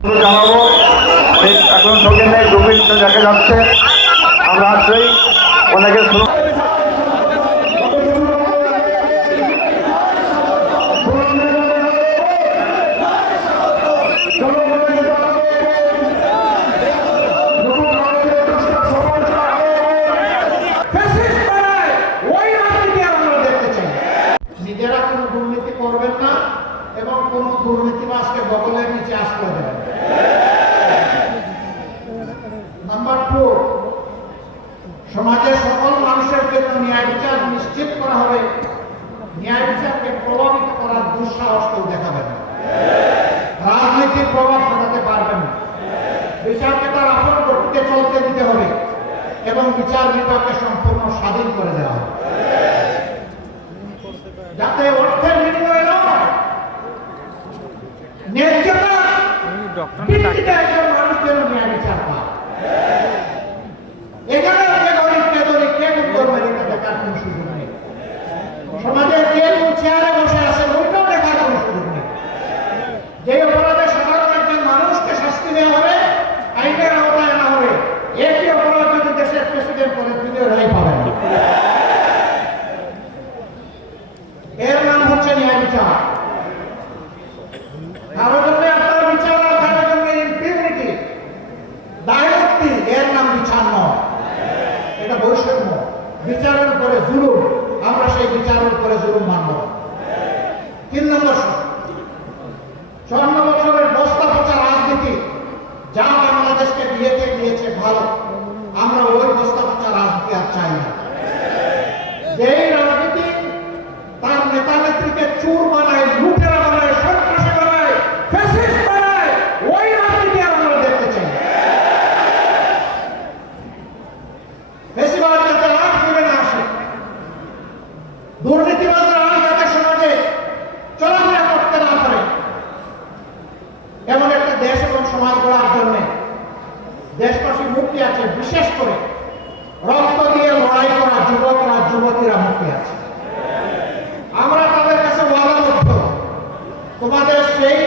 জানাবো এখন সেখানে গোবিন্দ দেখা যাচ্ছে। আমরা আজকেই অনেকে নিজেরা কোনো দুর্নীতি করবেন না এবং কোনো দুর্নীতিবাজকে বগলের নিচে আসতে দেবেন। নাম্বার 2, সমাজের সকল মানুষের জন্য ন্যায় বিচার নিশ্চিত করা হবে। ন্যায় বিচারকে প্রভাবিত করার দুঃসাহস কেউ দেখাবেন না, রাজনৈতিক প্রভাব ঘটাতে পারবেন না। বিচারকে তার আপন গতিতে চলতে দিতে হবে এবং বিচার বিভাগকে সম্পূর্ণ স্বাধীন করে দেওয়া হবে, যাতে অর্থের বিনিময়ে নয়, ন্যায্যতা ভিত্তিতে একজন মানুষ যেন ন্যায় বিচার পায়। এখানে কে গরিব কে ধনী কে উত্তর মেরিতে দেখার কোন সুযোগ নেই। সমাজের কে কোন চেয়ারে বসে আছে ওইটাও দেখার কোন সুযোগ নেই। যে অপরাধে সাধারণ একজন মানুষকে শাস্তি দেওয়া হবে, আইনের আওতায় আনা হবে, একই অপরাধ যদি দেশের প্রেসিডেন্ট করে তিনি রেহাই পাবেন। এর নাম হচ্ছে ন্যায় বিচার। কারো জন্য আপনার বিচার আর কারো জন্য ইম্পিউনিটি, দায়মুক্তি, এর নাম বিচার নয়, এটা বৈষম্য। বিচারের উপরে জুলুম, আমরা সেই বিচারের উপরে জুলুম মানব। 3 নম্বর, 54 বছরের বস্তা পচা রাজনীতি যা বাংলাদেশকে দিয়েছে ভালো, আমরা ওই বস্তা পচা রাজনীতি আর চাই না। যেই রাজনীতি তার নেতা নেত্রীকে চোর বানায়, লুটেরা বানায়, সন্ত্রাসী বানায়, ফ্যাসিস্ট বানায়, ওই রাজনীতি আমরা দেখতে চাই। বেশিরভাগ যাতে রাত ফিরে না আসে, দুর্নীতিবাজরা আর যাতে সমাজে চলাফেরা করতে না পারে, এমন একটা দেশ এবং সমাজ গড়ার জন্য দেশবাসী মুক্তি আছে। বিশেষ করে রক্ত দিয়ে লড়াই করা যুবকরা যুবতীরা মুক্তি আছে। আমরা তাদের কাছে ওয়াদাবদ্ধ, তোমাদের সেই